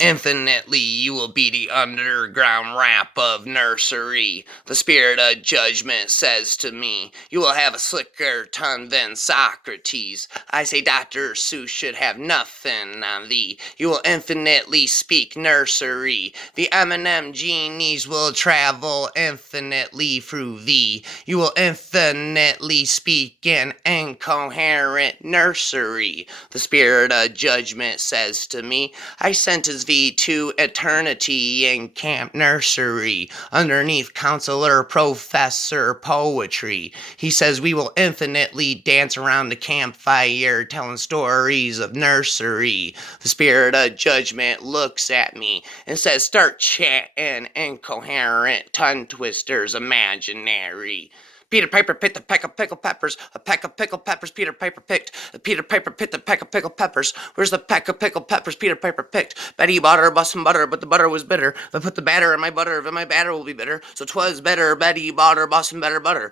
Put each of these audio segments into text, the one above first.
Infinitely you will be the underground rap of nursery. The spirit of judgment says to me, you will have a slicker tongue than Socrates. I say Dr. Seuss should have nothing on thee. You will infinitely speak nursery. The M&M genies will travel infinitely through thee. You will infinitely speak in incoherent nursery. The spirit of judgment says to me, I sentence thee to eternity in camp nursery, underneath counselor professor poetry. He says we will infinitely dance around the campfire telling stories of nursery. The spirit of judgment looks at me and says, start chatting incoherent tongue twisters imaginary. Peter Piper picked a peck of pickled peppers. A peck of pickled peppers Peter Piper picked. Peter Piper picked a peck of pickled peppers. Where's the peck of pickled peppers Peter Piper picked? Betty bought her some butter, but the butter was bitter. If I put the batter in my butter, then my batter will be bitter. So 'twas better Betty bought her some better butter.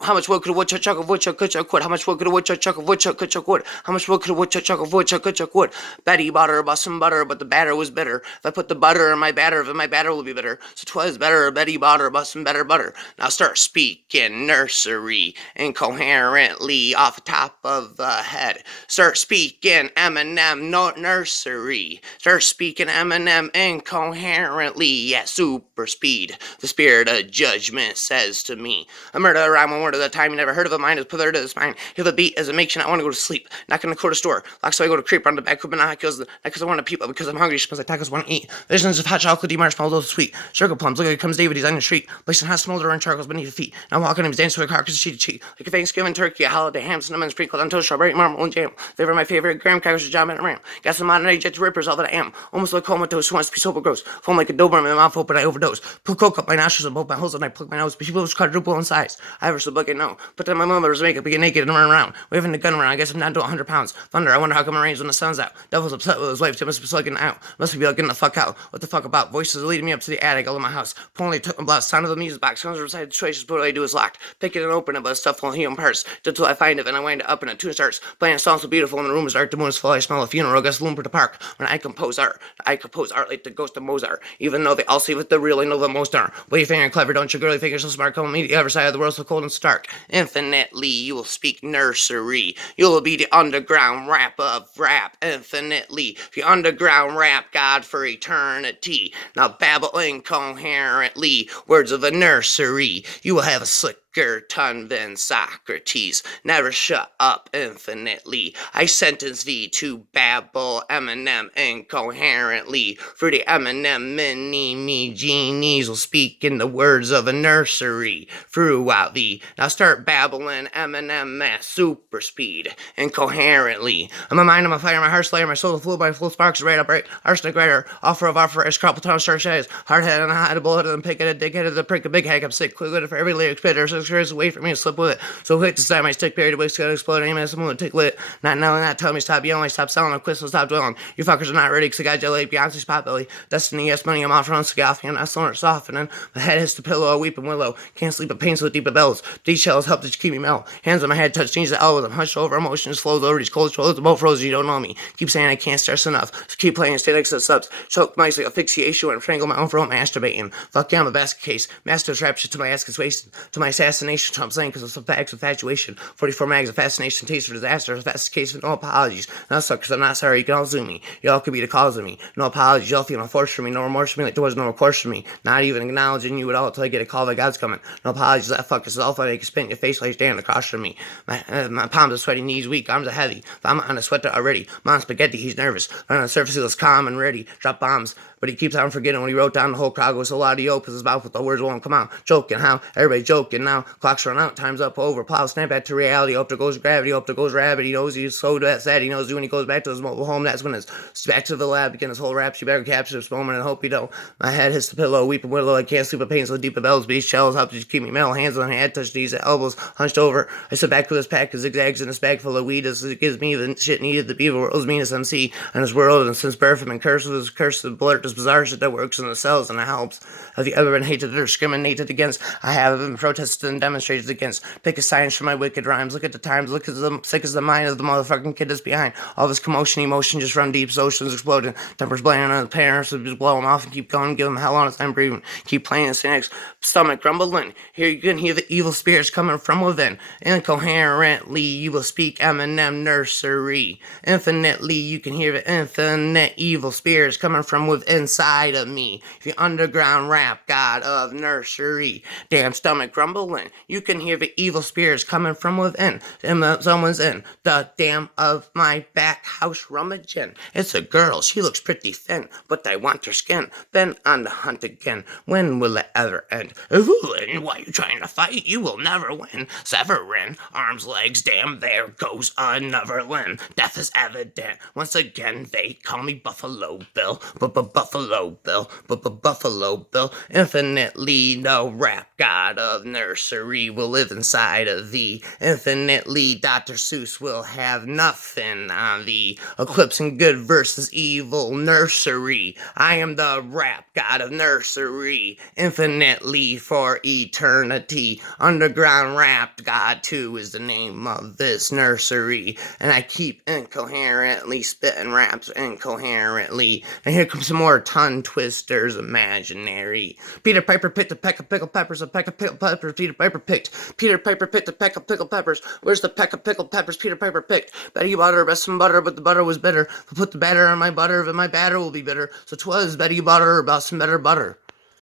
How much wood could a woodchuck chuck of woodchuck could chuck wood? How much wood could a woodchuck chuck of woodchuck could chuck wood? How much wood could a woodchuck chuck of woodchuck could chuck wood? Betty bought her some butter, but the batter was bitter. If I put the butter in my batter, then my batter will be bitter. So 'twas better Betty bought her some better butter. Now start speaking nursery incoherently off the top of the head. Start speaking M&M nursery. Start speaking M&M incoherently at super speed. The spirit of judgment says to me, a murder around one word at a time. You never heard of a mind is put there to the spine. Hear the beat as it makes you not want to go to sleep. Knock on the quarter store. Lock so I go to creep on the back of binoculars. Not because I want to peep, but because I'm hungry. Smells like tacos want to eat. Visions of hot chocolate, marshmallows, sweet. Sugar plums. Look, here comes David. He's on the street. Placing hot smoldering charcoals beneath his feet. Now walking him, he's dancing with a carcass cheek to cheek. Like a Thanksgiving turkey, a holiday ham, cinnamon sprinkled on toast, strawberry, marmalade, and jam. Flavor my favorite, graham crackers, jam, and ram. Got some modern age jet rippers, all that I am. Almost like comatose, who wants to be sober gross. Foam like a Doberman, my mouth open, I overdose. Put coke up my nostrils and both my holes, and I plug my nose. People was quadruple in size. I ever so bucket no. Put on my mother's makeup, get naked and run around. Waving the gun around, I guess I'm down to 100 pounds. Thunder, I wonder how come it rains when the sun's out. Devil's upset with his wife, they must be slugging out. Must be like getting the fuck out. What the fuck about? Voices leading me up to the attic, all in my house. Pulling took my blouse, sound of the music box. Comes inside the choices, but what I do is locked. Pick it and open it, but stuff full of human parts. Until I find it, and I wind it up, and a tune starts playing a song so beautiful, and the room is dark, the moon is full. I smell a funeral, gasoline for the park. When I compose art like the ghost of Mozart. Even though they all say what the real, I know the most are. What you think I'm clever, don't you? Girly think you're so smart. Come meet the other side of the world so cold and stark. Infinitely, you will speak nursery. You will be the underground rap of rap. Infinitely, the underground rap god for eternity. Now babble incoherently, words of a nursery. You will have a slick tongue than Socrates. Never shut up infinitely. I sentence thee to babble M&M incoherently. For the M&M mini-me genies will speak in the words of a nursery throughout thee. Now start babbling M&M at super speed incoherently. I'm a mind, I'm a fire, my heart slayer, my soul full by full sparks, right upright, arsenic writer, offer of offer, scrapple tongue, star shays, hard head and a hide, a bullet and pick at a dick head of the prick, a big hag, I'm sick, good for every lyric spitter, squares away from me to slip with it. So quick to stab my stick, buried away, to explode, aim at someone to take lit. Not knowing that, tell me stop yelling, stop selling, I'm quit, so stop dwelling. You fuckers are not ready, cause I got jelly, Beyonce's pot belly. Destiny, yes, money, I'm off on scoff, and I slumber softening. My head hits the pillow, a weeping willow. Can't sleep, but pain so deep it bells. These shells help to keep me mellow. Hands on my head, touch knees to elbows. I'm hushed over, emotions flows over these cold shoulders. The boat frozen, you don't know me. Keep saying I can't stress enough. So keep playing, stay next to the subs. Choke mice like asphyxiation and strangle my own throat, masturbating. Fuck yeah, I'm a basket case. Master trap shit to my ass gets wasted. To my assassination, I'm saying because of some facts of infatuation. 44 mags of fascination, taste for disaster. Fastest case with no apologies. No suckers, I'm not sorry. You can all sue me. Y'all could be the cause of me. No apologies. Y'all feel no force for me. No remorse for me like there was no recourse for me. Not even acknowledging you at all until I get a call that God's coming. No apologies. That fuckers is all funny. I can spit in your face like you're standing across from me. My palms are sweaty, knees weak, arms are heavy. If I'm on a sweater already. Mom's spaghetti, he's nervous. On the surface, he looks calm and ready. Drop bombs. But he keeps on forgetting when he wrote down the whole crowd goes so loud he opens his mouth with the words won't come out. Joking how? Everybody joking now. Clock's run out, time's up, over. Plow, snap back to reality. Up there goes gravity, up there goes rabbit. He knows he's so sad. He knows when he goes back to his mobile home, that's when it's back to the lab. Begin his whole rap. You better capture this moment and hope you don't. My head hits the pillow, weeping willow. I can't sleep with pain so deep it bells. Beast shells help to just keep me mellow. Hands on head, touch knees, elbows hunched over. I sit back with this pack of zigzags in this bag full of weed. As it gives me the shit needed to be the world's meanest MC and his world. And since birth, I've been cursed with his curse of blurt. this bizarre shit that works in the cells and it helps. Have you ever been hated or discriminated against? I have been protested and demonstrated against. Pick a science for my wicked rhymes. Look at the times. Look as sick as the mind of the motherfucking kid that's behind. All this commotion, emotion just run deep. Oceans exploding. Tempers blaming on the parents. So just blow them off and keep going. Give them hell on a time breathing. Keep playing the snacks. Stomach grumbling. Here you can hear the evil spirits coming from within. Incoherently you will speak Eminem nursery. Infinitely you can hear the infinite evil spirits coming from within inside of me. The underground rap god of nursery. Damn stomach grumbling. You can hear the evil spirits coming from within. And someone's in the dam of my back house rummaging. It's a girl. She looks pretty thin, but I want her skin. Been on the hunt again. When will it ever end? Evelyn, why you trying to fight? You will never win. Severin, arms, legs, damn, there goes another limb. Death is evident. Once again, they call me Buffalo Bill. Buffalo Bill. Buffalo Bill. Infinitely no rap god of nursery will live inside of thee. Infinitely Dr. Seuss will have nothing on thee. Eclipsing good versus evil nursery. I am the rap god of nursery. Infinitely for eternity. Underground rap god 2 is the name of this nursery. And I keep incoherently spitting raps incoherently. And here comes some more tongue twisters imaginary. Peter Piper picked a peck of pickled peppers, a peck of pickled peppers Peter Piper picked. Peter Piper picked a peck of pickled peppers. Where's the peck of pickled peppers Peter Piper picked? Betty bought her best some butter, but the butter was bitter. I put the batter on my butter, but my batter will be bitter. So 'twas Betty bought her about some better butter.